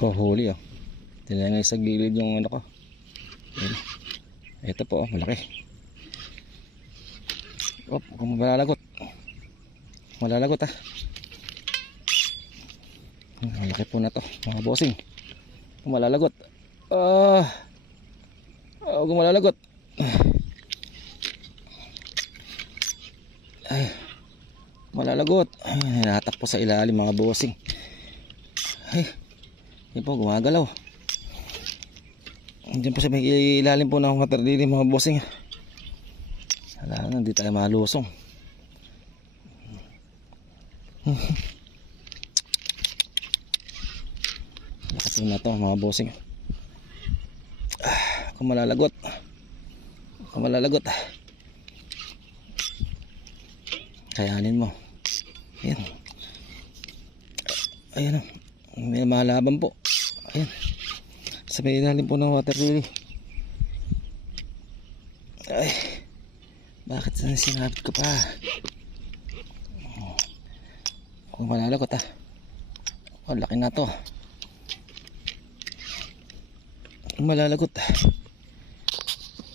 Kahuli oh. Tinangay sa gilid yung ano ko. Ito po oh, malaki. Oh, malalagot. Malalagot ah. Malaki po na to mga bossing. Malalagot. Malalagot. Ay, malalagot. Ay, hinahatak po sa ilalim mga bossing. Ay, yun po gumagalaw. Diyan po sa may ilalim po ng katardili mga bossing. Wala na, hindi tayo malusong. Lakas na to mga bossing. Kung malalagot. Kung malalagot. Kayanin mo. Ayan. Ayan o. May malaban po. Ayan. Sa may ilalim po ng water lily. Ay. Bakit sinabit ko pa? Kung malalagot ah. Oh, laki na to. Malalagot ah.